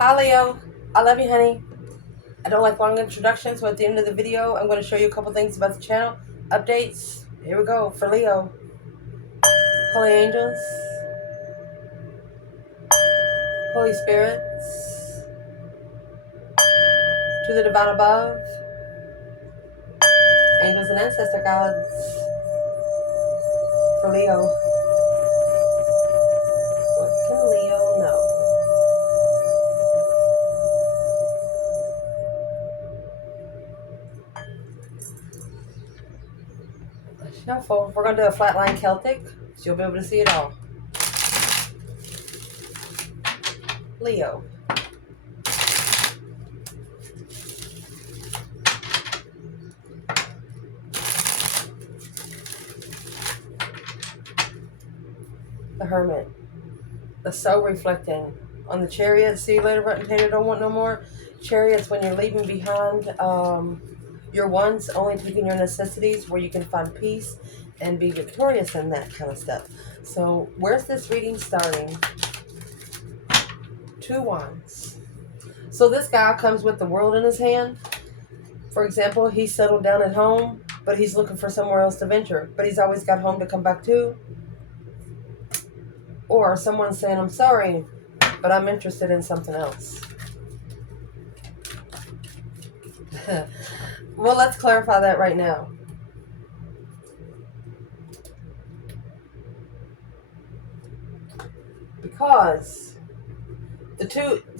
Hi Leo, I love you honey. I don't like long introductions, so at the end of the video I'm going to show you a couple things about the channel. Updates, here we go, for Leo. Holy angels, holy spirits, to the divine above, angels and ancestor gods, for Leo. What can Leo know? Shuffle. We're going to do a flatline Celtic, so you'll be able to see it all. Leo. The Hermit. The soul reflecting on the Chariot. See you later, button tater, don't want no more. Chariots, when you're leaving behind your wants, only taking your necessities, where you can find peace and be victorious in that kind of stuff. So where's this reading starting? Two Wands. So this guy comes with the world in his hand. For example, he's settled down at home, but he's looking for somewhere else to venture, but he's always got home to come back to. Or someone's saying, I'm sorry, but I'm interested in something else. Well, let's clarify that right now. Because the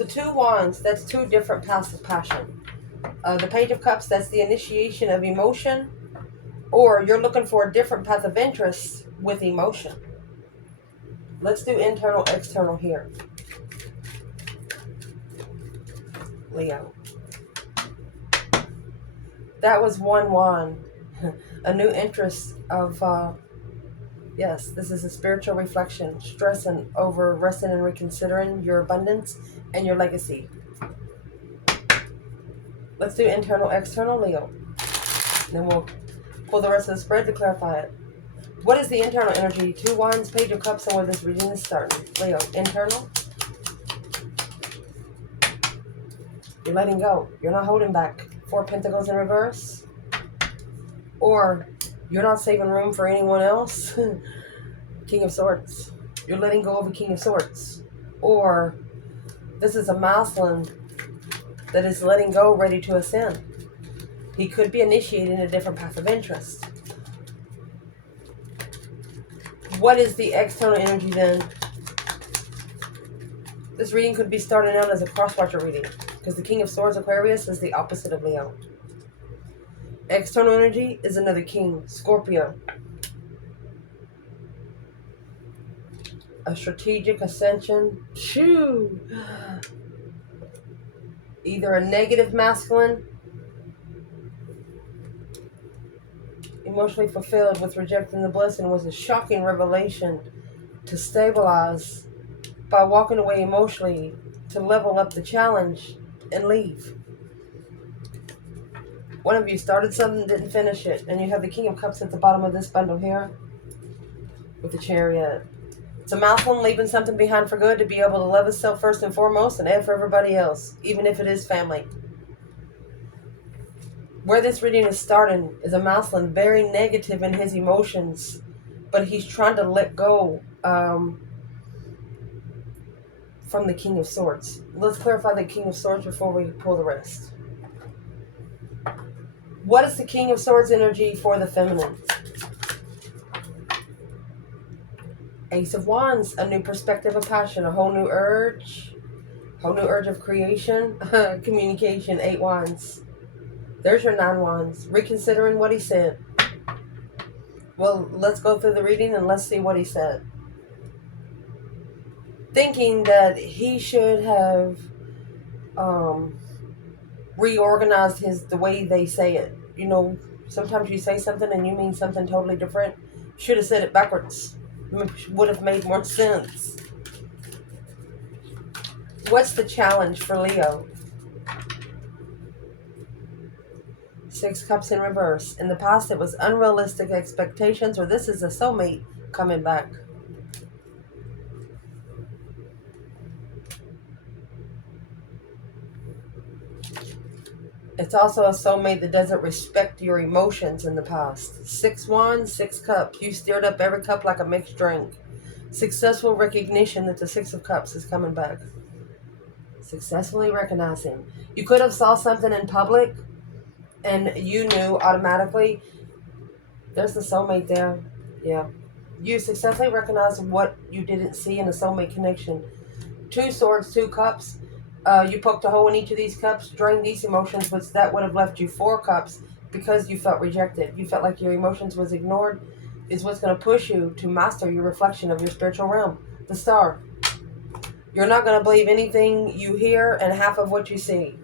two wands, that's two different paths of passion. The Page of Cups, that's the initiation of emotion, or you're looking for a different path of interest with emotion. Let's do internal, external here. Leo. That was one wand. A new interest of, yes, this is a spiritual reflection, stressing over, resting and reconsidering your abundance and your legacy. Let's do internal, external, Leo. And then we'll pull the rest of the spread to clarify it. What is the internal energy? Two Wands, Page of Cups, and where this reading is starting. Leo, internal. You're letting go. You're not holding back. Four Pentacles in reverse. Or you're not saving room for anyone else. King of Swords. You're letting go of a King of Swords. Or this is a masculine that is letting go, ready to ascend. He could be initiating a different path of interest. What is the external energy then? This reading could be starting out as a cross-watcher reading, because the King of Swords, Aquarius, is the opposite of Leo. External energy is another King, Scorpio. A strategic ascension. Shoo! Either a negative masculine, emotionally fulfilled with rejecting the blessing, was a shocking revelation to stabilize by walking away emotionally, to level up the challenge and leave. One of you started something, didn't finish it, and you have the King of Cups at the bottom of this bundle here with the Chariot. It's a mouthful, leaving something behind for good to be able to love himself first and foremost and add for everybody else, even if it is family. Where this reading is starting is a masculine, very negative in his emotions, but he's trying to let go from the King of Swords. Let's clarify the King of Swords before we pull the rest. What is the King of Swords energy for the feminine? Ace of Wands, a new perspective of passion, a whole new urge of creation, communication. 8 Wands. There's your 9 Wands. Reconsidering what he said. Well, let's go through the reading and let's see what he said. Thinking that he should have reorganized the way they say it. You know, sometimes you say something and you mean something totally different. Should have said it backwards. Would have made more sense. What's the challenge for Leo? 6 Cups in reverse. In the past, it was unrealistic expectations, or this is a soulmate coming back. It's also a soulmate that doesn't respect your emotions in the past. 6 wands, 6 cups. You stirred up every cup like a mixed drink. Successful recognition that the 6 of cups is coming back. Successfully recognizing. You could have saw something in public and you knew automatically. There's the soulmate there. Yeah. You successfully recognize what you didn't see in a soulmate connection. 2 swords, 2 cups. You poked a hole in each of these cups, drained these emotions, which that would have left you 4 cups because you felt rejected. You felt like your emotions was ignored, is what's going to push you to master your reflection of your spiritual realm. The star. You're not going to believe anything you hear and half of what you see.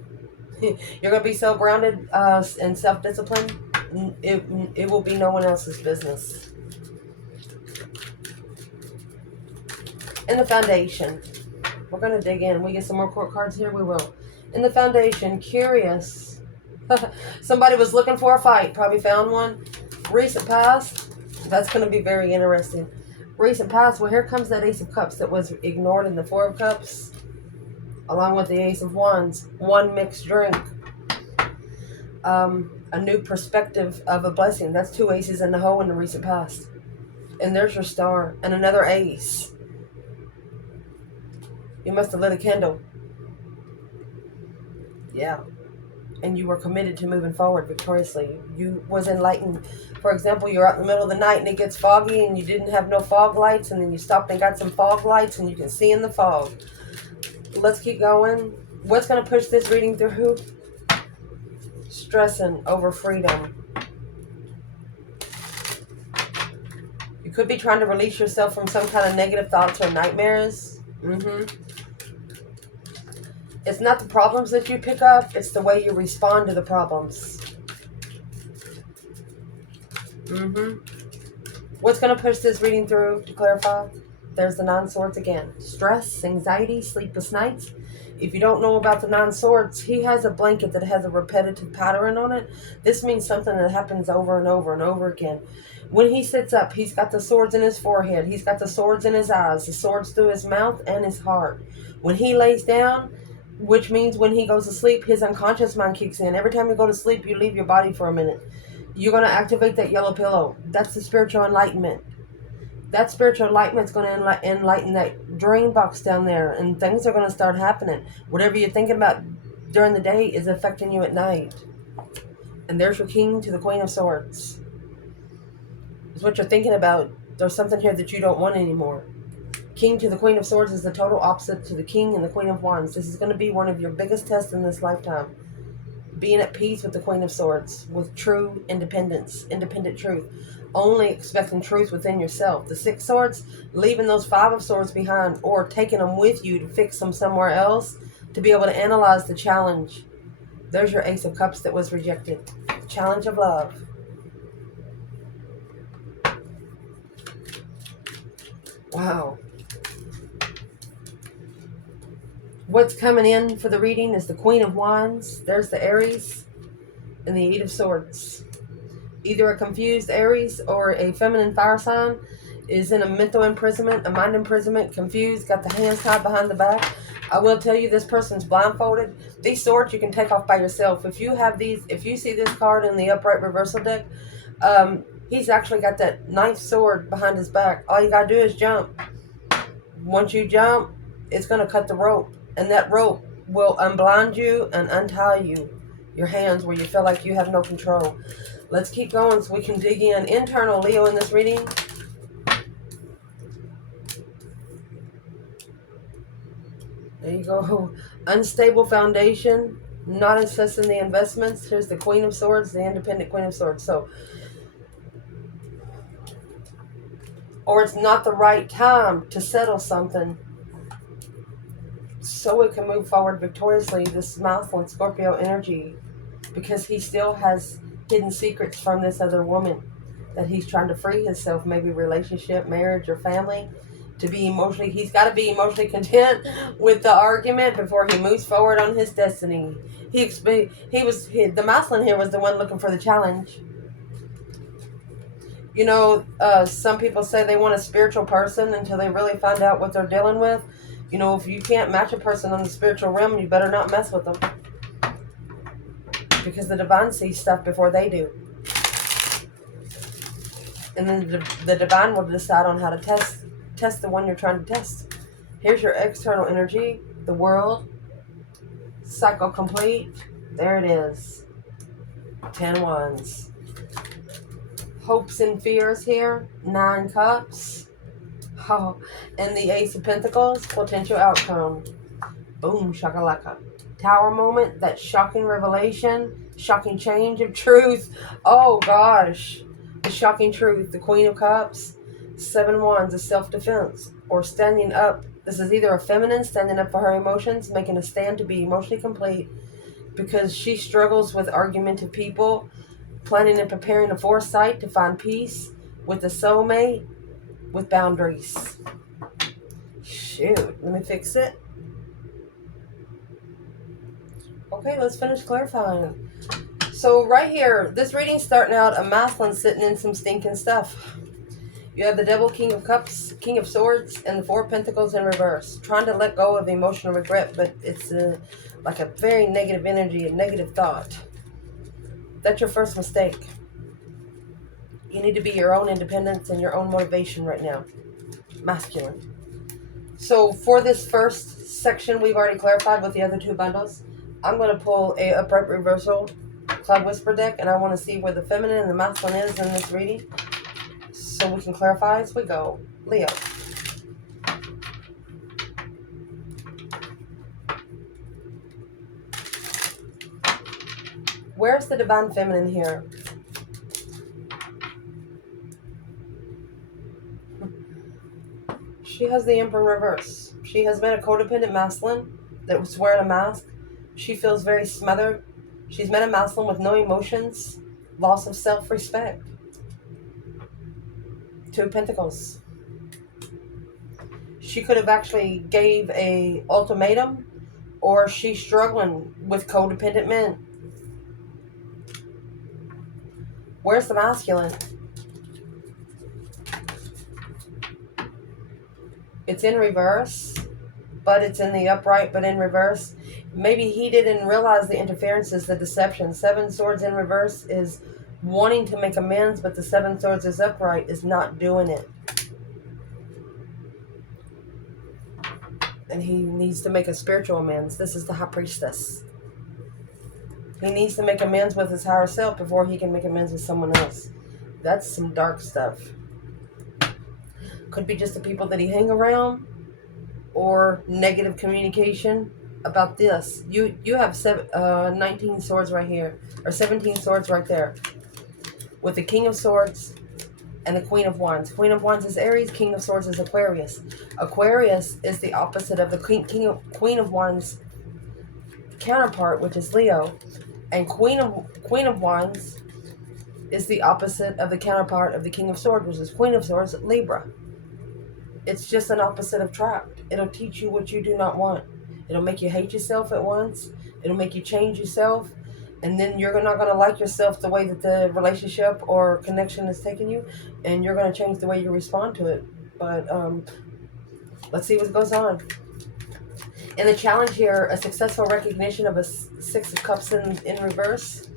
You're going to be so grounded and self-disciplined, it will be no one else's business. In the foundation, we're going to dig in. We get some more court cards here, we will. In the foundation, curious. Somebody was looking for a fight, probably found one. Recent past, that's going to be very interesting. Recent past, well, here comes that Ace of Cups that was ignored in the 4 of Cups, along with the Ace of Wands. 1 mixed drink. A new perspective of a blessing. That's 2 aces in the hole in the recent past. And there's your star. And another ace. You must have lit a candle. Yeah. And you were committed to moving forward victoriously. You was enlightened. For example, you're out in the middle of the night and it gets foggy and you didn't have no fog lights, and then you stopped and got some fog lights and you can see in the fog. Let's keep going. What's going to push this reading through? Stressing over freedom. You could be trying to release yourself from some kind of negative thoughts or nightmares. It's not the problems that you pick up, it's the way you respond to the problems. What's going to push this reading through, to clarify? There's the 9 swords again. Stress, anxiety, sleepless nights. If you don't know about the 9 swords, he has a blanket that has a repetitive pattern on it. This means something that happens over and over and over again. When he sits up, he's got the swords in his forehead. He's got the swords in his eyes, the swords through his mouth and his heart. When he lays down, which means when he goes to sleep, his unconscious mind kicks in. Every time you go to sleep, you leave your body for a minute. You're going to activate that yellow pillow. That's the spiritual enlightenment. That spiritual enlightenment is going to enlighten that dream box down there, and things are going to start happening. Whatever you're thinking about during the day is affecting you at night. And there's your King to the Queen of Swords. It's what you're thinking about. There's something here that you don't want anymore. King to the Queen of Swords is the total opposite to the King and the Queen of Wands. This is going to be one of your biggest tests in this lifetime. Being at peace with the Queen of Swords, with true independence, independent truth. Only expecting truth within yourself. The 6 swords, leaving those 5 of swords behind, or taking them with you to fix them somewhere else, to be able to analyze the challenge. There's your Ace of Cups that was rejected. Challenge of love. Wow. What's coming in for the reading is the Queen of Wands. There's the Aries and the 8 of Swords. Either a confused Aries or a feminine fire sign is in a mental imprisonment, a mind imprisonment, confused, got the hands tied behind the back. I will tell you, this person's blindfolded. These swords you can take off by yourself. If you have these, if you see this card in the upright reversal deck, he's actually got that 9th sword behind his back. All you gotta do is jump. Once you jump, it's gonna cut the rope, and that rope will unblind you and untie you, your hands, where you feel like you have no control. Let's keep going so we can dig in. Internal Leo in this reading. There you go. Unstable foundation. Not assessing the investments. Here's the Queen of Swords, the independent Queen of Swords. So, or it's not the right time to settle something so it can move forward victoriously. This masculine Scorpio energy, because he still has hidden secrets from this other woman that he's trying to free himself, maybe relationship, marriage, or family, to be emotionally, he's got to be emotionally content with the argument before he moves forward on his destiny. The masculine here was the one looking for the challenge. You know, some people say they want a spiritual person until they really find out what they're dealing with. You know, if you can't match a person on the spiritual realm, you better not mess with them. because the divine sees stuff before they do. And then the divine will decide on how to test the one you're trying to test. Here's your external energy, the world, cycle complete. There it is. 10 wands. Hopes and fears here, 9 cups. Oh, and the Ace of Pentacles, potential outcome. Boom, shakalaka. Tower moment, that shocking revelation, shocking change of truth. Oh gosh, the shocking truth. The Queen of Cups, 7 wands, a self-defense or standing up. This is either a feminine standing up for her emotions, making a stand to be emotionally complete because she struggles with argumentative people, planning and preparing a foresight to find peace with a soulmate, with boundaries. Shoot, let me fix it. Okay, let's finish clarifying. So right here, this reading's starting out a masculine sitting in some stinking stuff. You have the Devil, King of Cups, King of Swords, and the 4 Pentacles in reverse. Trying to let go of emotional regret, but it's like a very negative energy, a negative thought. That's your first mistake. You need to be your own independence and your own motivation right now. Masculine. So for this first section, we've already clarified with the other 2 bundles. I'm going to pull a upright reversal Cloud Whisper deck, and I want to see where the feminine and the masculine is in this reading, so we can clarify as we go. Leo. Where's the divine feminine here? She has the Emperor in reverse. She has met a codependent masculine that was wearing a mask. She feels very smothered. She's met a masculine with no emotions, loss of self-respect. 2 of Pentacles. She could have actually gave a ultimatum, or she's struggling with codependent men. Where's the masculine? It's in reverse, but it's in the upright, but in reverse. Maybe he didn't realize the interferences, the deception. 7 swords in reverse is wanting to make amends, but the 7 swords is upright, is not doing it. And he needs to make a spiritual amends. This is the High Priestess. He needs to make amends with his higher self before he can make amends with someone else. That's some dark stuff. Could be just the people that he hang around, or negative communication about this. You have 19 swords right here, or 17 swords right there, with the King of Swords and the Queen of Wands. Queen of Wands is Aries, King of Swords is Aquarius. Aquarius is the opposite of the Queen of Wands counterpart, which is Leo, and Queen of Wands is the opposite of the counterpart of the King of Swords, which is Queen of Swords, Libra. It's just an opposite of trapped. It'll teach you what you do not want. It'll make you hate yourself at once. It'll make you change yourself. And then you're not going to like yourself the way that the relationship or connection is taking you. And you're going to change the way you respond to it. But let's see what goes on. In the challenge here, a successful recognition of a 6 of Cups in reverse.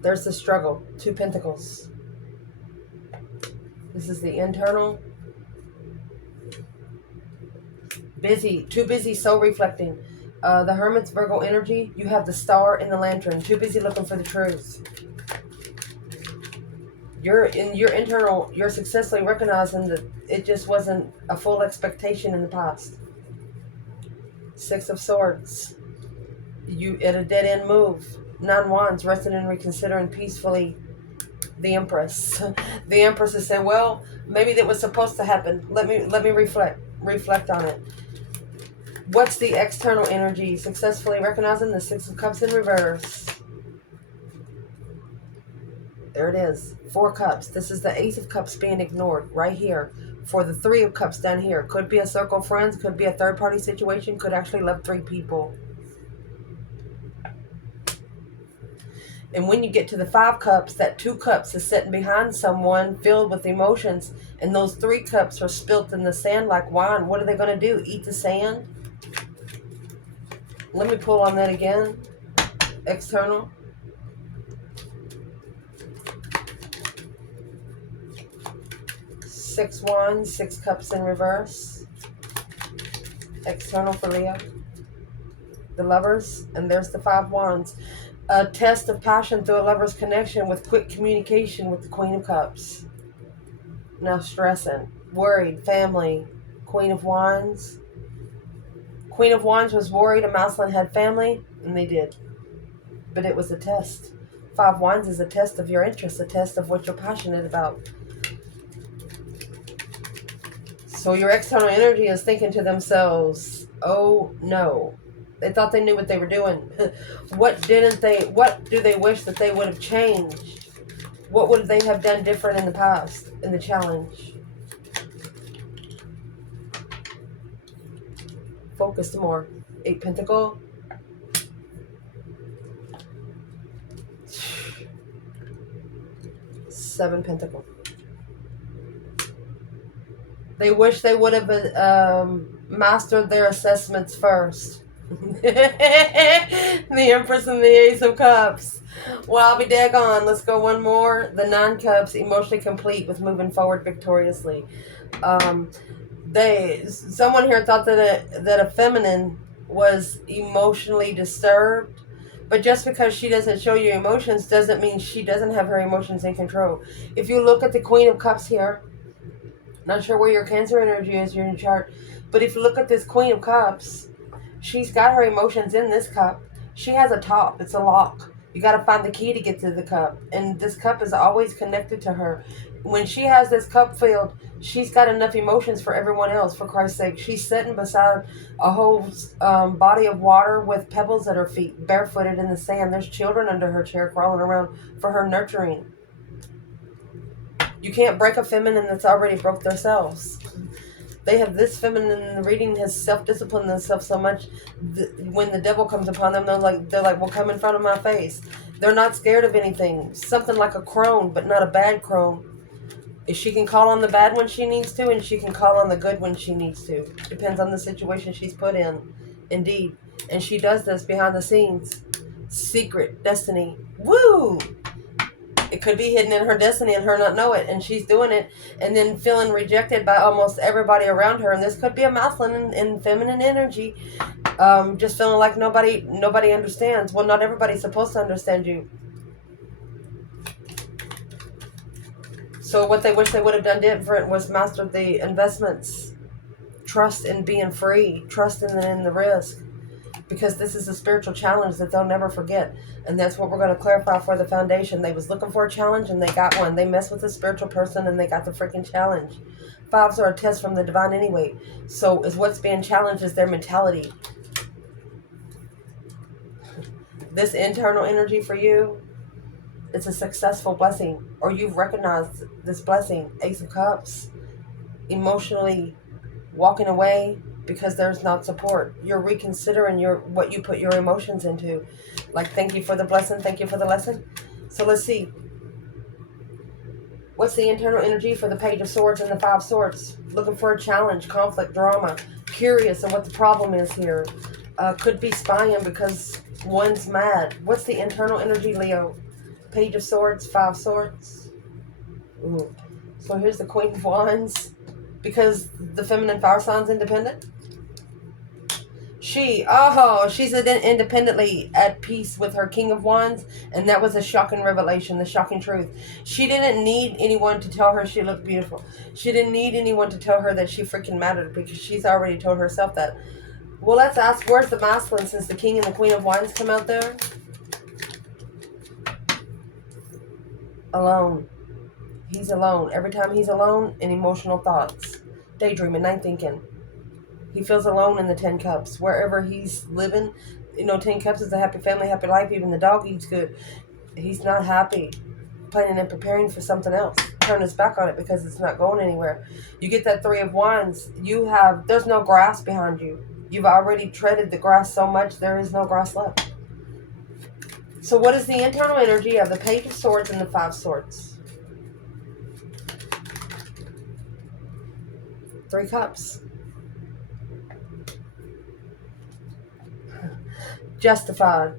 There's the struggle. 2 Pentacles. This is the internal. Busy. Too busy soul reflecting. The Hermit's Virgo energy. You have the Star in the Lantern. Too busy looking for the truth. You're in your internal. You're successfully recognizing that it just wasn't a full expectation in the past. 6 of Swords. You at a dead end move. 9 Wands. Resting and reconsidering peacefully. The Empress. The Empress is saying, well, maybe that was supposed to happen. Let me reflect on it. What's the external energy? Successfully recognizing the 6 of Cups in reverse. There it is. 4 Cups. This is the Ace of Cups being ignored right here. For the 3 of Cups down here. Could be a circle of friends. Could be a third party situation. Could actually love 3 people. And when you get to the 5 Cups, that 2 Cups is sitting behind someone filled with emotions. And those 3 Cups are spilt in the sand like wine. What are they going to do? Eat the sand? Let me pull on that again. External. Six Wands, Six Cups in reverse. External for Leo. The Lovers, and there's the Five Wands. A test of passion through a lover's connection with quick communication with the Queen of Cups. Now stressing, worried, family. Queen of Wands. Queen of Wands was worried a Maslin had family, and they did. But it was a test. Five Wands is a test of your interest, a test of what you're passionate about. So your external energy is thinking to themselves, oh no. They thought they knew what they were doing. What do they wish that they would have changed? What would they have done different in the past, in the challenge? Focus more. 8 Pentacle. Seven Pentacle. They wish they would have mastered their assessments first. The Empress and the Ace of Cups. Well, I'll be daggone. Let's go one more. The Nine Cups, emotionally complete with moving forward victoriously. Someone here thought that a feminine was emotionally disturbed, but just because she doesn't show you emotions doesn't mean she doesn't have her emotions in control. If you look at the Queen of Cups here, not sure where your Cancer energy is in your chart, but if you look at this Queen of Cups, she's got her emotions in this cup. She has a top. It's a lock. You got to find the key to get to the cup. And this cup is always connected to her. When she has this cup filled, she's got enough emotions for everyone else, for Christ's sake. She's sitting beside a whole body of water with pebbles at her feet, barefooted in the sand. There's children under her chair crawling around for her nurturing. You can't break a feminine that's already broke themselves. They have this feminine reading has self-disciplined themselves so much when the devil comes upon them, they're like, well, come in front of my face. They're not scared of anything. Something like a crone, but not a bad crone. If she can call on the bad when she needs to, and she can call on the good when she needs to. Depends on the situation she's put in. Indeed. And she does this behind the scenes. Secret destiny. Woo! It could be hidden in her destiny and her not know it, and she's doing it and then feeling rejected by almost everybody around her. And this could be a masculine and feminine energy, just feeling like nobody understands. Well, not everybody's supposed to understand you. So what they wish they would have done different was mastered the investments, trust in being free, trust in the risk. Because this is a spiritual challenge that they'll never forget. And that's what we're going to clarify for the foundation. They was looking for a challenge and they got one. They messed with a spiritual person and they got the freaking challenge. Fives are a test from the divine anyway. So is what's being challenged is their mentality. This internal energy for you, it's a successful blessing. Or you've recognized this blessing. Ace of Cups. Emotionally walking away because there's not support. You're reconsidering what you put your emotions into. Like, thank you for the blessing, thank you for the lesson. So let's see. What's the internal energy for the Page of Swords and the Five Swords? Looking for a challenge, conflict, drama. Curious of what the problem is here. Could be spying because one's mad. What's the internal energy, Leo? Page of Swords, Five Swords. Ooh. So here's the Queen of Wands. Because the feminine fire sign's independent. She's independently at peace with her King of Wands, and that was a shocking revelation, the shocking truth. She didn't need anyone to tell her she looked beautiful. She didn't need anyone to tell her that she freaking mattered, because she's already told herself that. Well, let's ask, where's the masculine since the King and the Queen of Wands come out there? Alone. He's alone. Every time he's alone, in emotional thoughts. Daydreaming, night thinking. He feels alone in the 10 Cups. Wherever he's living, 10 Cups is a happy family, happy life. Even the dog eats good. He's not happy. Planning and preparing for something else. Turn his back on it because it's not going anywhere. You get that Three of Wands. There's no grass behind you. You've already treaded the grass so much, there is no grass left. So what is the internal energy of the Page of Swords and the Five Swords? 3 Cups. justified.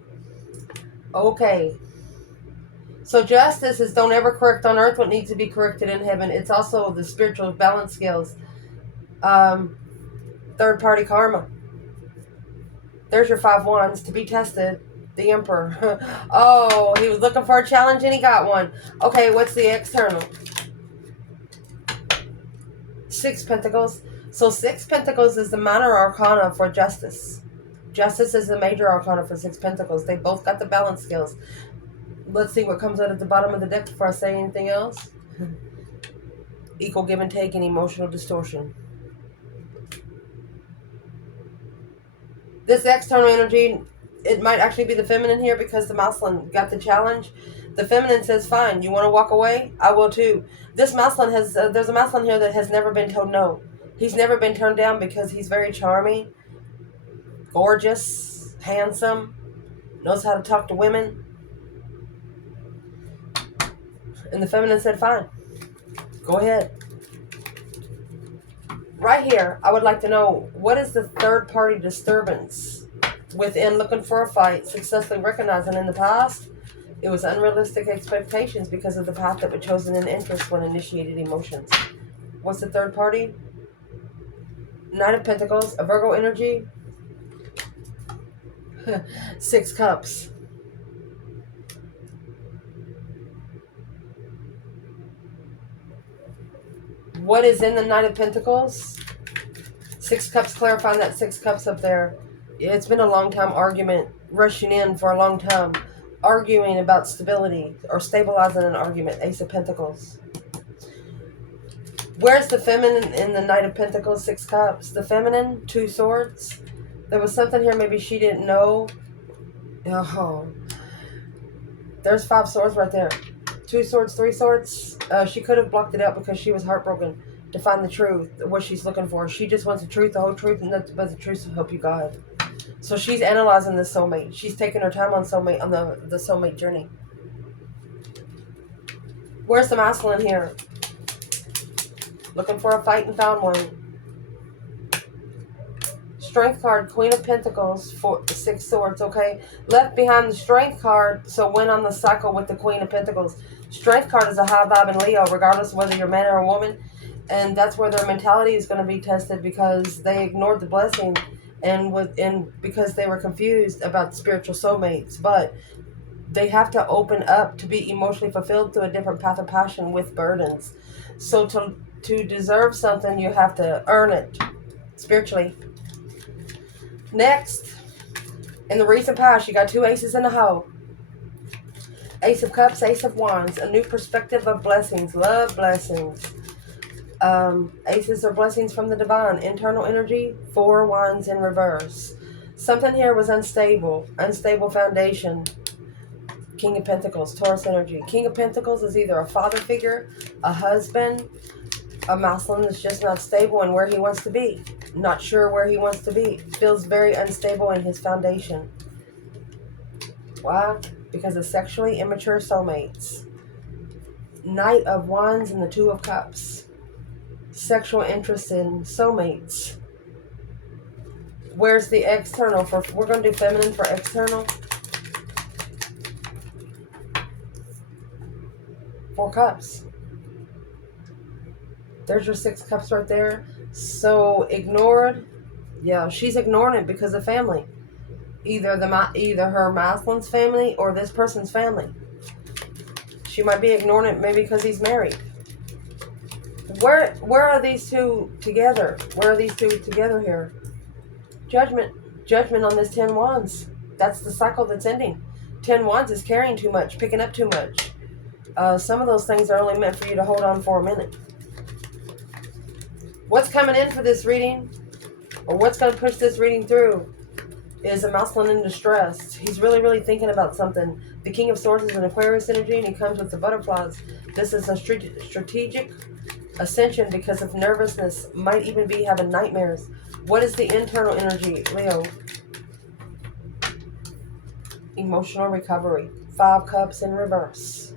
Okay. So justice is don't ever correct on earth what needs to be corrected in heaven. It's also the spiritual balance skills. Third party karma. There's your 5 wands to be tested. The Emperor. Oh, he was looking for a challenge and he got one. Okay, what's the external? 6 Pentacles. So 6 Pentacles is the minor arcana for justice. Justice is the major arcana for 6 Pentacles. They both got the balance skills. Let's see what comes out at the bottom of the deck before I say anything else. Equal give and take and emotional distortion. This external energy, it might actually be the feminine here because the masculine got the challenge. The feminine says, fine, you want to walk away? I will too. This masculine has, there's a masculine here that has never been told no. He's never been turned down because he's very charming, gorgeous, handsome, knows how to talk to women. And the feminine said, fine, go ahead. Right here, I would like to know, what is the third party disturbance within looking for a fight, successfully recognizing in the past? It was unrealistic expectations because of the path that was chosen in interest when initiated emotions. What's the third party? Knight of Pentacles, a Virgo energy. 6 Cups. What is in the Knight of Pentacles? 6 Cups, clarifying that 6 Cups up there. It's been a long time argument, rushing in for a long time, arguing about stability or stabilizing an argument. Ace of Pentacles. Where's the feminine in the Knight of Pentacles, 6 Cups? The feminine, 2 Swords. There was something here maybe she didn't know. Oh, there's 5 swords right there. 2 swords, 3 swords. She could have blocked it out because she was heartbroken to find the truth, what she's looking for. She just wants the truth, the whole truth, and that's but the truth will help you guide. So she's analyzing the soulmate. She's taking her time on soulmate, on the soulmate journey. Where's the masculine here? Looking for a fight and found one. Strength card, Queen of Pentacles, 6 Swords, okay? Left behind the Strength card, so win on the cycle with the Queen of Pentacles. Strength card is a high vibe in Leo, regardless of whether you're a man or a woman. And that's where their mentality is going to be tested because they ignored the blessing and because they were confused about spiritual soulmates. But they have to open up to be emotionally fulfilled through a different path of passion with burdens. So to deserve something, you have to earn it spiritually. Next, in the recent past, you got 2 aces in a hole. Ace of Cups, Ace of Wands, a new perspective of blessings, love blessings. Aces are blessings from the divine. Internal energy, 4 Wands in reverse. Something here was unstable foundation. King of Pentacles, Taurus energy. King of Pentacles is either a father figure, a husband, a masculine that's just not stable in where he wants to be. Not sure where he wants to be. Feels very unstable in his foundation. Why? Because of sexually immature soulmates. Knight of Wands and the 2 of Cups. Sexual interest in soulmates. Where's the external? We're going to do feminine for external. 4 Cups. There's your 6 Cups right there. So ignored. Yeah, she's ignoring it because of family. Either her masculine's family or this person's family. She might be ignoring it maybe because he's married. Where are these two together? Where are these two together here? Judgment. Judgment on this 10 Wands. That's the cycle that's ending. 10 Wands is carrying too much, picking up too much. Some of those things are only meant for you to hold on for a minute. What's coming in for this reading, or what's going to push this reading through, is a masculine in distress. He's really, really thinking about something. The King of Swords is an Aquarius energy, and he comes with the butterflies. This is a strategic ascension because of nervousness. Might even be having nightmares. What is the internal energy, Leo? Emotional recovery. 5 Cups in reverse.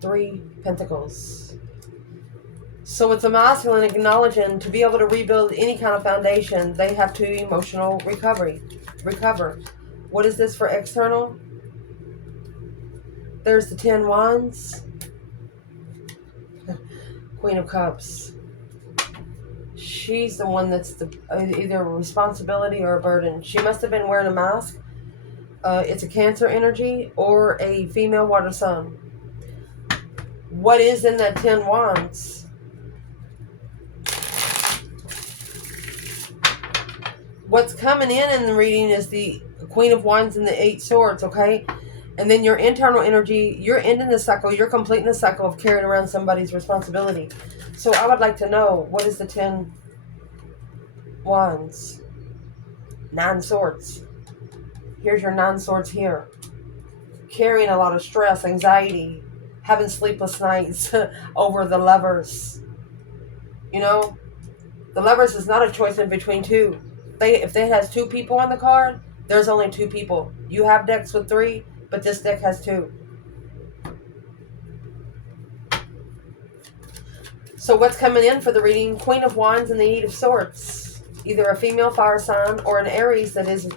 3 Pentacles. So it's a masculine acknowledging to be able to rebuild any kind of foundation, they have to emotional recover. What is this for external? There's the 10 Wands. Queen of Cups. She's the one that's either a responsibility or a burden. She must have been wearing a mask. It's a Cancer energy or a female water sign. What is in that 10 Wands? What's coming in the reading is the Queen of Wands and the 8 Swords, okay? And then your internal energy, you're ending the cycle, you're completing the cycle of carrying around somebody's responsibility. So I would like to know, what is the 10 Wands? 9 Swords. Here's your 9 Swords here. Carrying a lot of stress, anxiety, having sleepless nights over the Lovers. You know, the Lovers is not a choice in between two. If it has 2 people on the card, there's only 2 people. You have decks with 3, but this deck has 2. So what's coming in for the reading? Queen of Wands and the 8 of Swords. Either a female fire sign or an Aries that is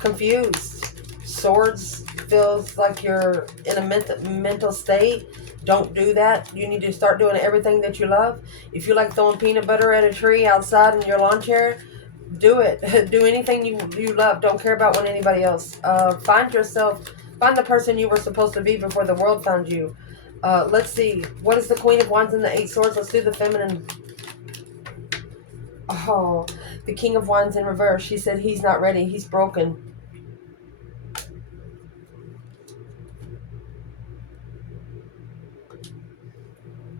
confused. Swords feels like you're in a mental state. Don't do that. You need to start doing everything that you love. If you like throwing peanut butter at a tree outside in your lawn chair, do it. Do anything you love. Don't care about what anybody else. Find the person you were supposed to be before the world found you. Let's see. What is the Queen of Wands and the 8 Swords? Let's do the feminine. Oh, the King of Wands in reverse. She said he's not ready. He's broken.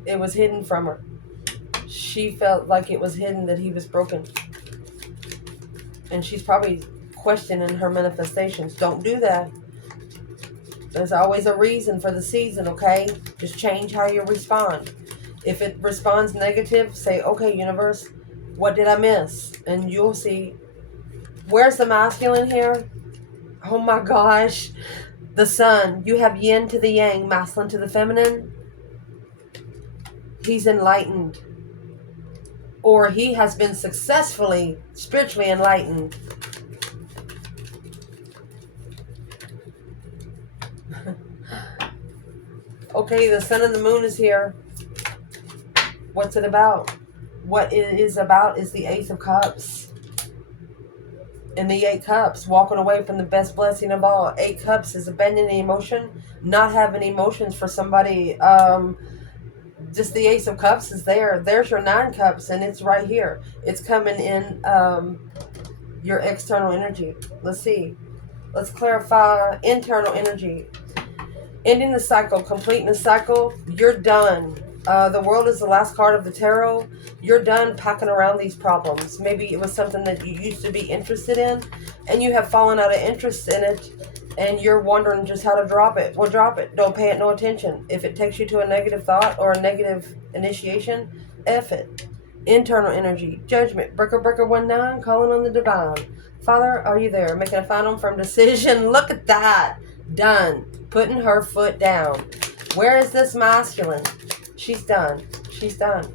It was hidden from her. She felt like it was hidden that he was broken. And she's probably questioning her manifestations. Don't do that. There's always a reason for the season, okay? Just change how you respond. If it responds negative, say, okay, universe, what did I miss? And you'll see. Where's the masculine here? Oh my gosh. The sun. You have yin to the yang, masculine to the feminine. He's enlightened. Or he has been successfully, spiritually enlightened. Okay, the sun and the moon is here. What's it about? What it is about is the Ace of Cups. And the 8 Cups, walking away from the best blessing of all. 8 Cups is abandoning emotion, not having emotions for somebody. Just the Ace of Cups is there. There's your 9 Cups, and it's right here. It's coming in your external energy. Let's see. Let's clarify internal energy. Ending the cycle, completing the cycle. You're done. The world is the last card of the tarot. You're done packing around these problems. Maybe it was something that you used to be interested in, and you have fallen out of interest in it, and you're wondering just how to drop it. Well, drop it. Don't pay it no attention. If it takes you to a negative thought or a negative initiation, F it. Internal energy. Judgment. Breaker 19, calling on the divine. Father, are you there? Making a final firm decision. Look at that. Done. Putting her foot down. Where is this masculine? She's done. She's done.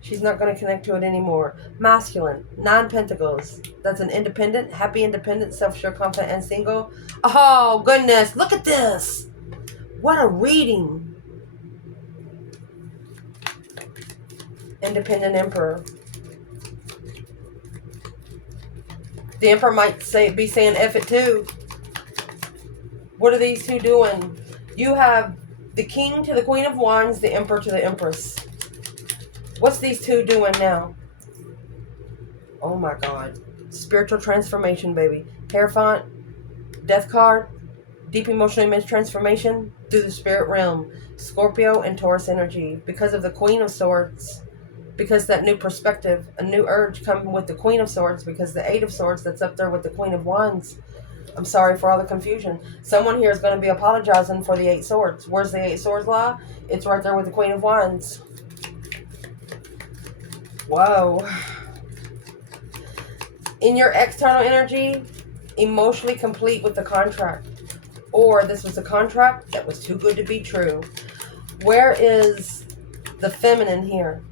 She's not going to connect to it anymore. Masculine. 9 Pentacles. That's an independent, happy, independent, self-sure, confident, and single. Oh, goodness. Look at this. What a reading. Independent Emperor. The Emperor might be saying F it too. What are these two doing? You have the King to the Queen of Wands, the Emperor to the Empress. What's these two doing now? Oh my God. Spiritual transformation, baby. Hierophant, Death card, deep emotional image transformation through the spirit realm. Scorpio and Taurus energy. Because of the Queen of Swords, because that new perspective, a new urge coming with the Queen of Swords, because the 8 of Swords that's up there with the Queen of Wands. I'm sorry for all the confusion. Someone here is going to be apologizing for the 8 Swords. Where's the 8 Swords lie? It's right there with the Queen of Wands. Whoa. In your external energy, emotionally complete with the contract. Or this was a contract that was too good to be true. Where is The feminine here.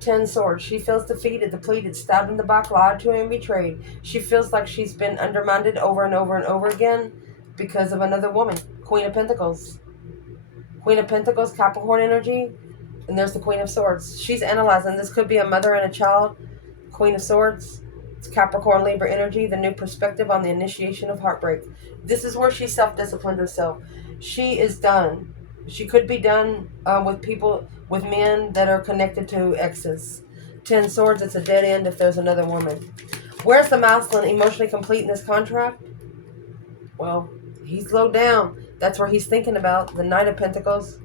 10 swords. She feels defeated, depleted, stabbed in the back, lied to, and betrayed. She feels like she's been undermined over and over and over again because of another woman. Queen of Pentacles. Queen of Pentacles, Capricorn energy. And there's the Queen of Swords. She's analyzing. This could be a mother and a child. Queen of Swords. It's Capricorn, Libra energy. The new perspective on the initiation of heartbreak. This is where she self-disciplined herself. She is done. She could be done with people, with men that are connected to exes. 10 swords, it's a dead end if there's another woman. Where's the masculine emotionally complete in this contract? Well, he's low down. That's where he's thinking about. The Knight of Pentacles.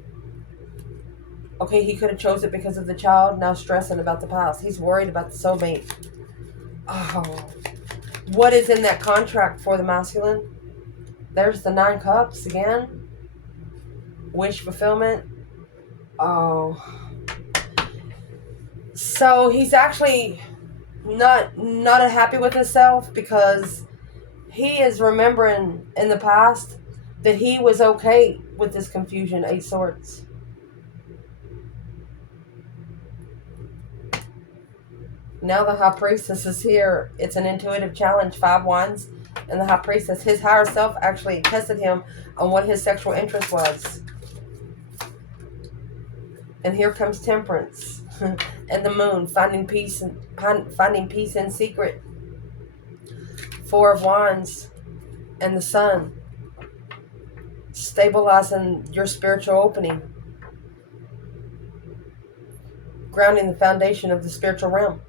Okay, he could have chose it because of the child. Now stressing about the past. He's worried about the soulmate. Oh. What is in that contract for the masculine? There's the 9 cups again. Wish fulfillment. Oh. So he's actually not happy with himself because he is remembering in the past that he was okay with this confusion. 8 swords. Now the High Priestess is here. It's an intuitive challenge. 5 wands. And the High Priestess, his higher self actually tested him on what his sexual interest was. And here comes Temperance. And the Moon, finding peace in secret. 4 of Wands. And the Sun, stabilizing your spiritual opening. Grounding the foundation of the spiritual realm.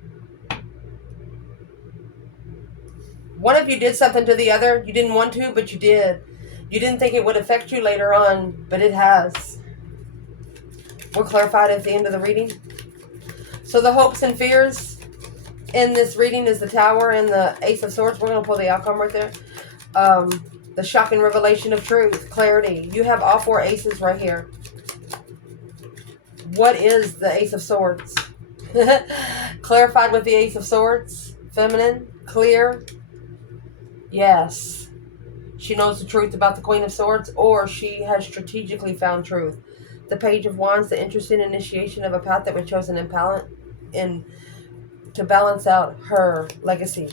One of you did something to the other. You didn't want to, but you did. You didn't think it would affect you later on, but it has. We're clarified at the end of the reading. So the hopes and fears in this reading is the Tower and the Ace of Swords. We're going to pull the outcome right there. The shocking revelation of truth, clarity. You have all 4 aces right here. What is the Ace of Swords? Clarified with the Ace of Swords. Feminine, clear. Yes. She knows the truth about the Queen of Swords, or she has strategically found truth. The Page of Wands, the interesting initiation of a path that was chosen to balance out her legacy.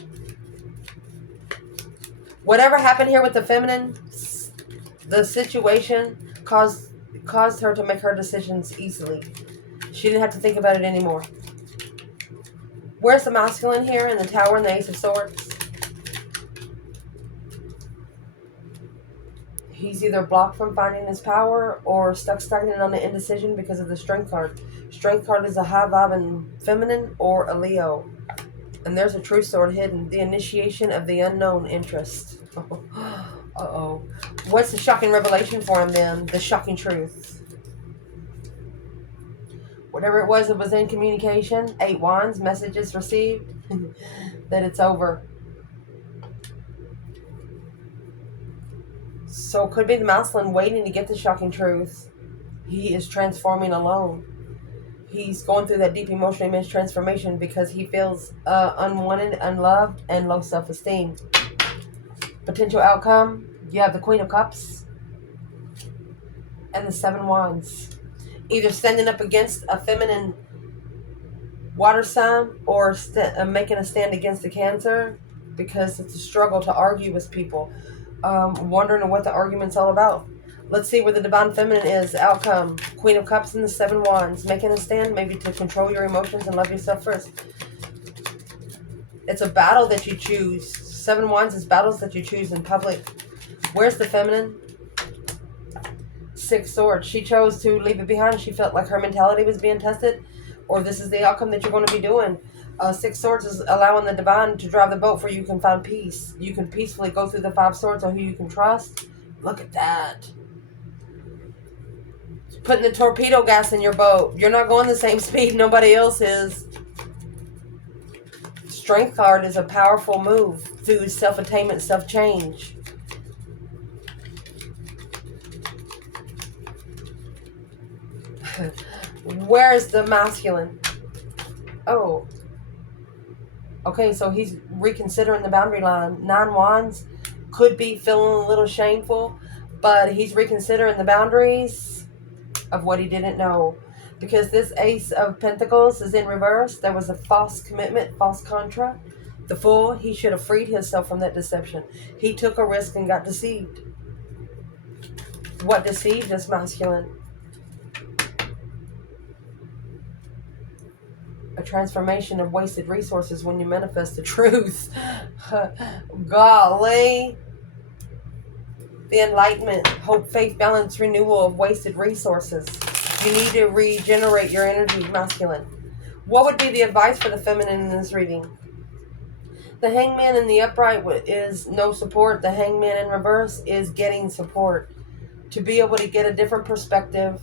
Whatever happened here with the feminine, the situation caused her to make her decisions easily. She didn't have to think about it anymore. Where's the masculine here in the Tower and the Ace of Swords? He's either blocked from finding his power or stuck stagnant on the indecision because of the Strength card. Strength card is a high vibing feminine or a Leo. And there's a true sword hidden. The initiation of the unknown interest. Uh-oh. What's the shocking revelation for him then? The shocking truth. Whatever it was in communication. 8 wands, messages received. That it's over. So it could be the masculine waiting to get the shocking truth. He is transforming alone. He's going through that deep emotional image transformation because he feels unwanted, unloved, and low self-esteem. Potential outcome, you have the Queen of Cups and the 7 wands. Either standing up against a feminine water sign or making a stand against the Cancer because it's a struggle to argue with people. Wondering what the argument's all about. Let's see where the Divine Feminine is. Outcome. Queen of Cups and the 7 wands. Making a stand maybe to control your emotions and love yourself first. It's a battle that you choose. 7 wands is battles that you choose in public. Where's the feminine? 6 swords. She chose to leave it behind. She felt like her mentality was being tested. Or this is the outcome that you're going to be doing. 6 swords is allowing the divine to drive the boat for you can find peace. You can peacefully go through the 5 swords on who you can trust. Look at that. Putting the torpedo gas in your boat. You're not going the same speed nobody else is. Strength card is a powerful move through self-attainment, self-change. Where's the masculine? Oh. Okay, so he's reconsidering the boundary line. 9 wands could be feeling a little shameful, but he's reconsidering the boundaries of what he didn't know. Because this Ace of Pentacles is in reverse. There was a false commitment, false contract. The Fool, he should have freed himself from that deception. He took a risk and got deceived. What deceived is masculine. A transformation of wasted resources when you manifest the truth. Golly. The enlightenment, hope, faith, balance, renewal of wasted resources. You need to regenerate your energy, masculine. What would be the advice for the feminine in this reading? The Hangman in the upright is no support. The Hangman in reverse is getting support. To be able to get a different perspective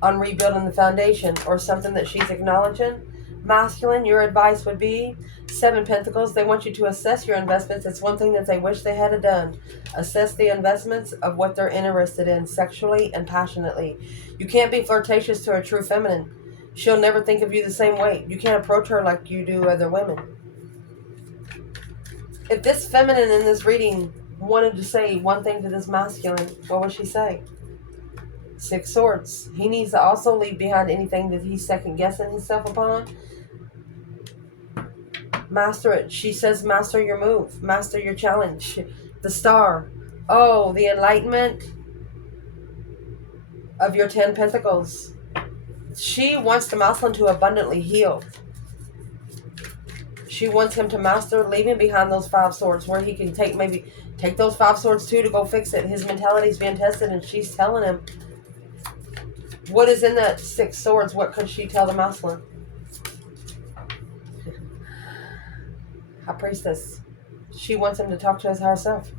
on rebuilding the foundation, or something that she's acknowledging. Masculine, your advice would be 7 Pentacles. They want you to assess your investments. It's one thing that they wish they had done. Assess the investments of what they're interested in sexually and passionately. You can't be flirtatious to a true feminine. She'll never think of you the same way. You can't approach her like you do other women. If this feminine in this reading wanted to say one thing to this masculine, what would she say? 6 Swords. He needs to also leave behind anything that he's second guessing himself upon. Master it. She says master your move. Master your challenge. The Star. Oh, the enlightenment of your 10 Pentacles. She wants the masculine to abundantly heal. She wants him to master leaving behind those 5 Swords, where he can take those 5 Swords too to go fix it. His mentality is being tested, and she's telling him what is in that 6 Swords. What could she tell the masculine? High Priestess. She wants him to talk to his higher self.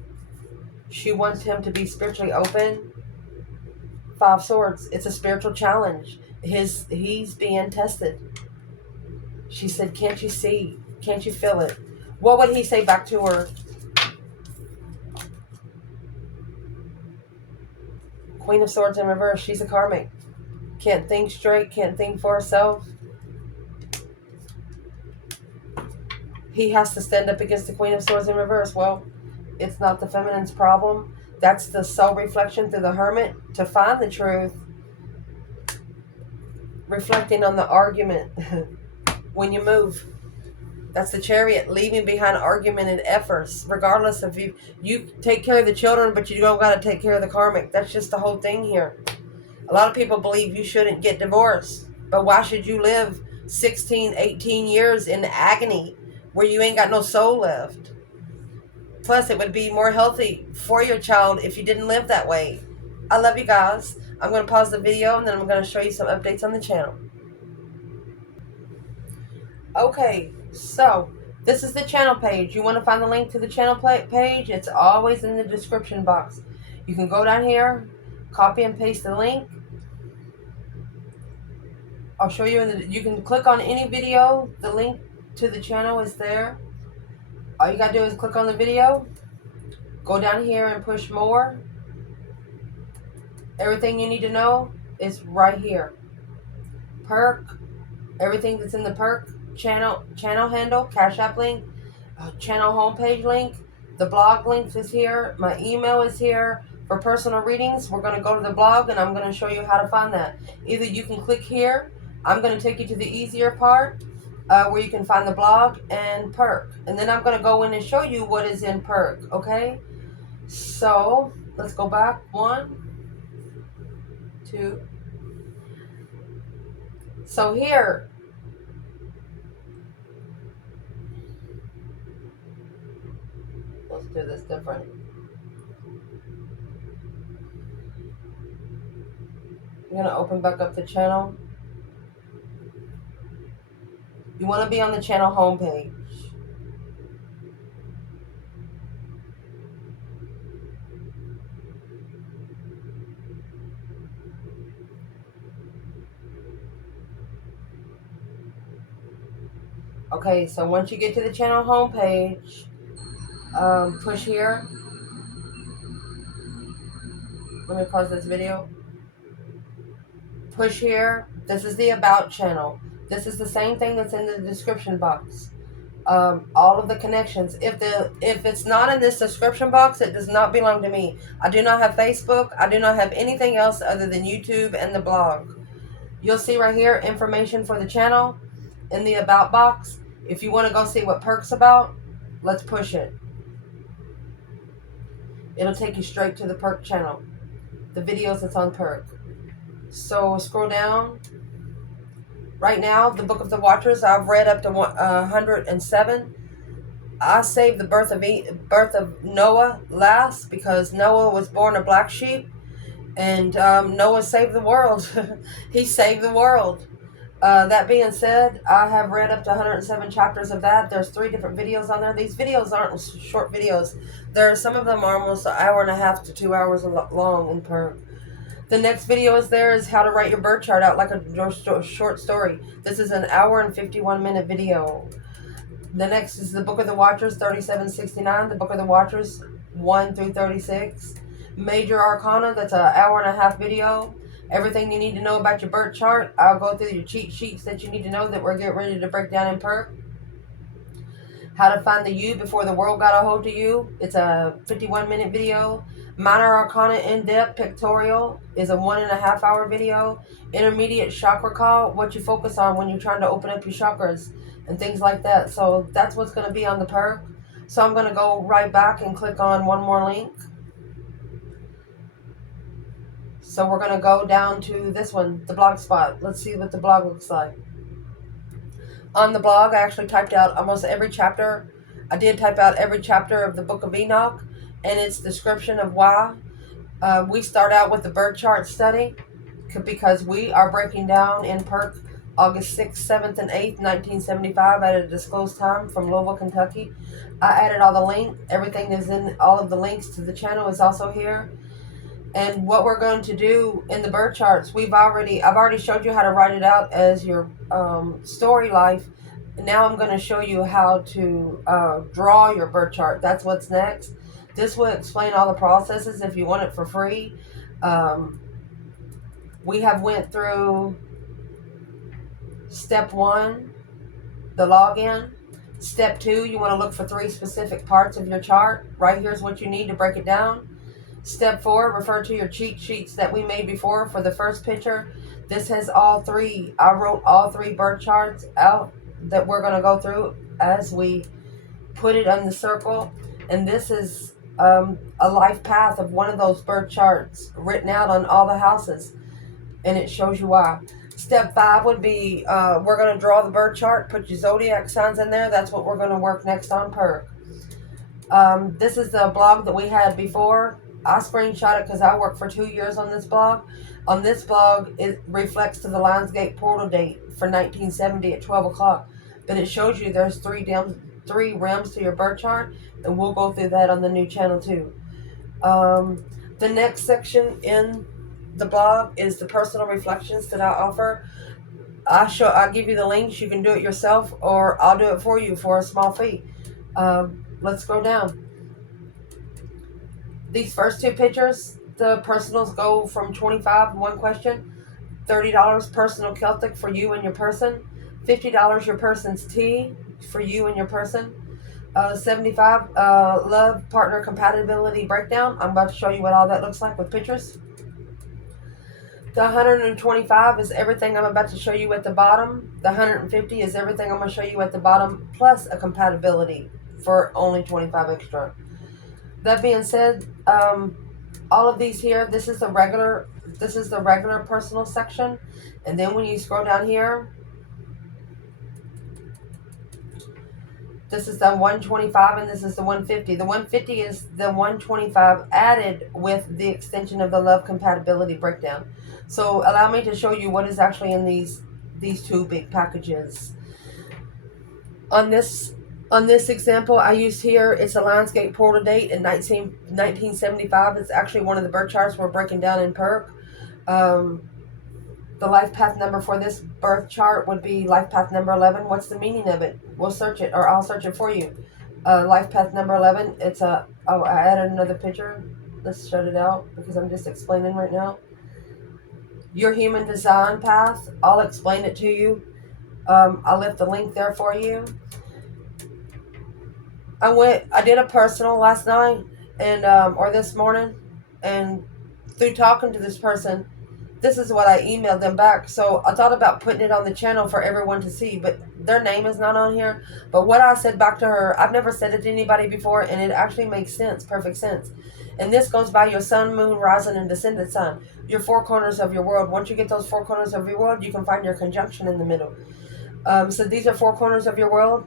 She wants him to be spiritually open. 5 Swords. It's a spiritual challenge. He's being tested. She said, can't you see? Can't you feel it? What would he say back to her? Queen of Swords in reverse. She's a karmic. Can't think straight. Can't think for herself. He has to stand up against the Queen of Swords in reverse. Well, it's not the feminine's problem. That's the soul reflection through the Hermit to find the truth. Reflecting on the argument when you move. That's the Chariot, leaving behind argumented efforts. Regardless of you take care of the children, but you don't got to take care of the karmic. That's just the whole thing here. A lot of people believe you shouldn't get divorced. But why should you live 16, 18 years in agony where you ain't got no soul left? Plus, it would be more healthy for your child if you didn't live that way. I love you guys. I'm going to pause the video, and then I'm going to show you some updates on the channel. Okay, so this is the channel page. You want to find the link to the channel page? It's always in the description box. You can go down here, copy and paste the link. I'll show you you can click on any video. The link to the channel is there. All you gotta do is click on the video, go down here and push more. Everything you need to know is right here. Perk, everything that's in the perk channel handle, Cash App link, channel homepage link, the blog link is here, my email is here. For personal readings, we're going to go to the blog, and I'm going to show you how to find that. Either you can click here. I'm going to take you to the easier part where you can find the blog and perk. And then I'm going to go in and show you what is in perk, okay? So, let's go back. 1, 2. So here, let's do this different. I'm going to open back up the channel. You want to be on the channel homepage. Okay, so once you get to the channel homepage, push here. Let me pause this video. Push here. This is the About channel. This is the same thing that's in the description box. All of the connections. If it's not in this description box, it does not belong to me. I do not have Facebook. I do not have anything else other than YouTube and the blog. You'll see right here information for the channel in the about box. If you want to go see what Perk's about, let's push it. It'll take you straight to the Perk channel, the videos that's on Perk. So scroll down. Right now, the Book of the Watchers, I've read up to 107. I saved the birth of Noah last because Noah was born a black sheep, and Noah saved the world. He saved the world. That being said, I have read up to 107 chapters of that. There's 3 different videos on there. These videos aren't short videos. Some of them are almost an hour and a half to 2 hours long in Perk. The next video is how to write your birth chart out like a short story. This is an hour and 51-minute video. The next is the Book of the Watchers, 3769. The Book of the Watchers, 1 through 36. Major Arcana, that's an hour and a half video. Everything you need to know about your birth chart. I'll go through your cheat sheets that you need to know that we're getting ready to break down in Perk. How to find the you before the world got a hold of you. It's a 51-minute video. Minor Arcana in-depth pictorial is a 1.5 hour video. Intermediate chakra call, what you focus on when you're trying to open up your chakras and things like that. So that's what's going to be on the Perk. So I'm going to go right back and click on one more link. So we're going to go down to this one, the blog spot. Let's see what the blog looks like. On the blog, I actually typed out almost every chapter. I did type out every chapter of the Book of Enoch and its description of why. We start out with the birth chart study because we are breaking down in Perk August 6th, 7th, and 8th, 1975 at a disclosed time from Louisville, Kentucky. I added all the links. Everything is in, all of the links to the channel is also here. And what we're going to do in the birth charts, I've already showed you how to write it out as your story life. Now I'm going to show you how to draw your birth chart. That's what's next. This will explain all the processes if you want it for free. We have went through step 1, the login. Step 2, you want to look for 3 specific parts of your chart. Right here's what you need to break it down. Step 4, refer to your cheat sheets that we made before for the first picture. This has all 3. I wrote all 3 birth charts out that we're going to go through as we put it on the circle. And this is a life path of one of those birth charts written out on all the houses. And it shows you why. Step 5 would be, we're going to draw the birth chart, put your zodiac signs in there. That's what we're going to work next on Perk. This is the blog that we had before. I screenshot it because I worked for 2 years on this blog. On this blog, it reflects to the Lionsgate portal date for 1970 at 12 o'clock. But it shows you there's 3 realms to your birth chart, and we'll go through that on the new channel too. The next section in the blog is the personal reflections that I offer. I'll give you the links. You can do it yourself, or I'll do it for you for a small fee. Let's go down. These first 2 pictures, the personals go from $25, one question, $30 personal Celtic for you and your person, $50 your person's tea for you and your person, $75 love partner compatibility breakdown. I'm about to show you what all that looks like with pictures. The $125 is everything I'm about to show you at the bottom. The $150 is everything I'm going to show you at the bottom, plus a compatibility for only $25 extra. That being said, all of these here, this is the regular personal section. And then when you scroll down here, this is the 125 and this is the 150. The 150 is the 125 added with the extension of the love compatibility breakdown. So allow me to show you what is actually in these 2 big packages. On this example I used here, it's a Lionsgate portal date in 1975. It's actually one of the birth charts we're breaking down in Perk. The life path number for this birth chart would be life path number 11. What's the meaning of it? We'll search it, or I'll search it for you. Life path number 11. I added another picture. Let's shut it out because I'm just explaining right now. Your human design path. I'll explain it to you. I'll left the link there for you. I did a personal last night and or this morning, and through talking to this person, this is what I emailed them back. So I thought about putting it on the channel for everyone to see, but their name is not on here. But what I said back to her, I've never said it to anybody before, and it actually makes sense, perfect sense. And this goes by your sun, moon, rising, and descendant sign, your four corners of your world. Once you get those four corners of your world, you can find your conjunction in the middle. So these are four corners of your world.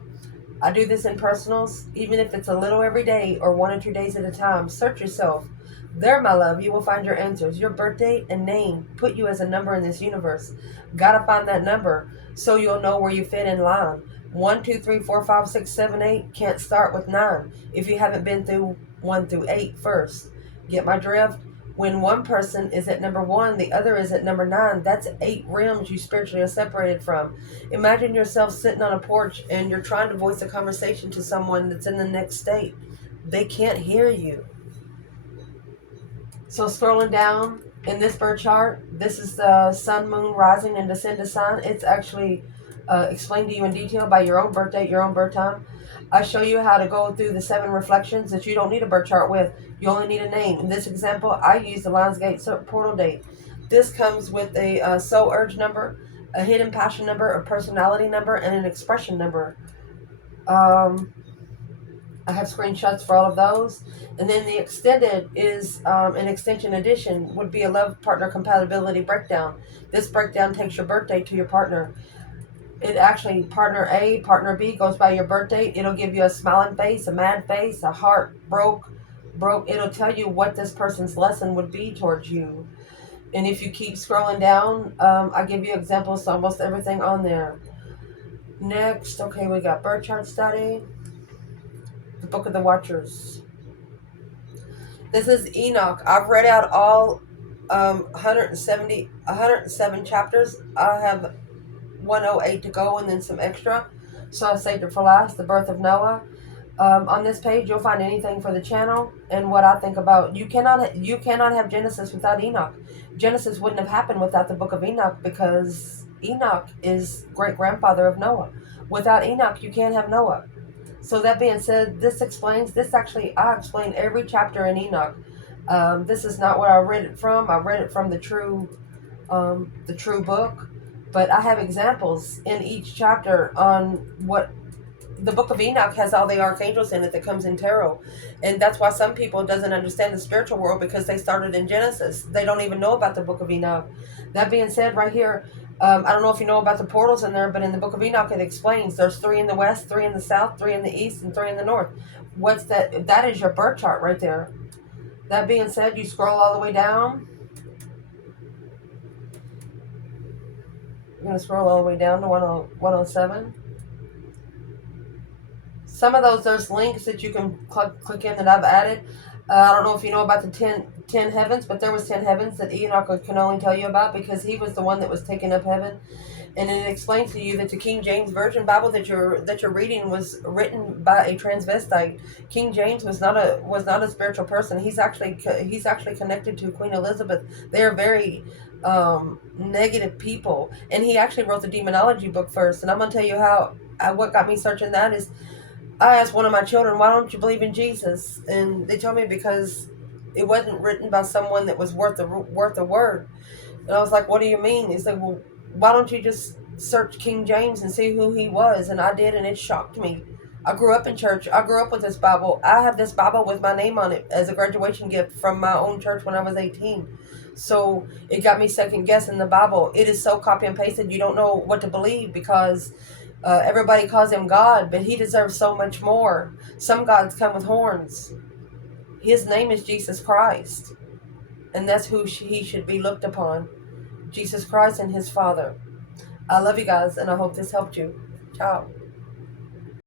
I do this in personals, even if it's a little every day or 1 or 2 days at a time. Search yourself. There, my love, you will find your answers. Your birth date and name put you as a number in this universe. Gotta find that number so you'll know where you fit in line. 1, 2, 3, 4, 5, 6, 7, 8 can't start with 9 if you haven't been through 1 through 8 first. Get my drift? When one person is at number 1, the other is at number 9. That's 8 realms you spiritually are separated from. Imagine yourself sitting on a porch and you're trying to voice a conversation to someone that's in the next state. They can't hear you. So scrolling down in this birth chart, this is the sun, moon, rising, and descendant sign. It's actually explained to you in detail by your own birth date, your own birth time. I show you how to go through the 7 reflections that you don't need a birth chart with. You only need a name. In this example, I use the Lionsgate portal date. This comes with a soul urge number, a hidden passion number, a personality number, and an expression number. I have screenshots for all of those. And then the extended is an extension edition, would be a love partner compatibility breakdown. This breakdown takes your birthday to your partner. It actually, partner A, partner B goes by your birth date. It'll give you a smiling face, a mad face, a heart broke. It'll tell you what this person's lesson would be towards you. And if you keep scrolling down, I give you examples to almost everything on there. Next, okay, we got birth chart study. The Book of the Watchers. This is Enoch. I've read out all 107 chapters. I have 108 to go and then some extra. So I saved it for last. The Birth of Noah. On this page, you'll find anything for the channel and what I think about. You cannot have Genesis without Enoch. Genesis wouldn't have happened without the Book of Enoch because Enoch is great-grandfather of Noah. Without Enoch, you can't have Noah. So that being said, I explain every chapter in Enoch. This is not where I read it from. I read it from the true book. But I have examples in each chapter on what the Book of Enoch has. All the archangels in it that comes in Taroh. And that's why some people doesn't understand the spiritual world, because they started in Genesis. They don't even know about the Book of Enoch. That being said, right here, I don't know if you know about the portals in there, but in the Book of Enoch it explains there's 3 in the west, 3 in the south, 3 in the east, and 3 in the north. What's that? That is your birth chart right there. That being said, you scroll all the way down. You're going to scroll all the way down to 107. Some of those, there's links that you can click in that I've added. I don't know if you know about the 10 heavens, but there was 10 heavens that Enoch can only tell you about because he was the one that was taken up heaven. And it explains to you that the King James Version Bible that you're reading was written by a transvestite. King James was not a spiritual person. He's actually connected to Queen Elizabeth. They are very negative people, and he actually wrote the demonology book first. And I'm gonna tell you what got me searching that is I asked one of my children, why don't you believe in Jesus? And they told me because it wasn't written by someone that was worth a word. And I was like, what do you mean? He said, well, why don't you just search King James and see who he was? And I did, and it shocked me. I grew up in church. I grew up with this Bible. I have this Bible with my name on it as a graduation gift from my own church when I was 18. So it got me second guessing the Bible. It is so copy and pasted, you don't know what to believe because everybody calls him God, but he deserves so much more. Some gods come with horns. His name is Jesus Christ, and that's who he should be looked upon. Jesus Christ and his Father. I love you guys, and I hope this helped you. Ciao.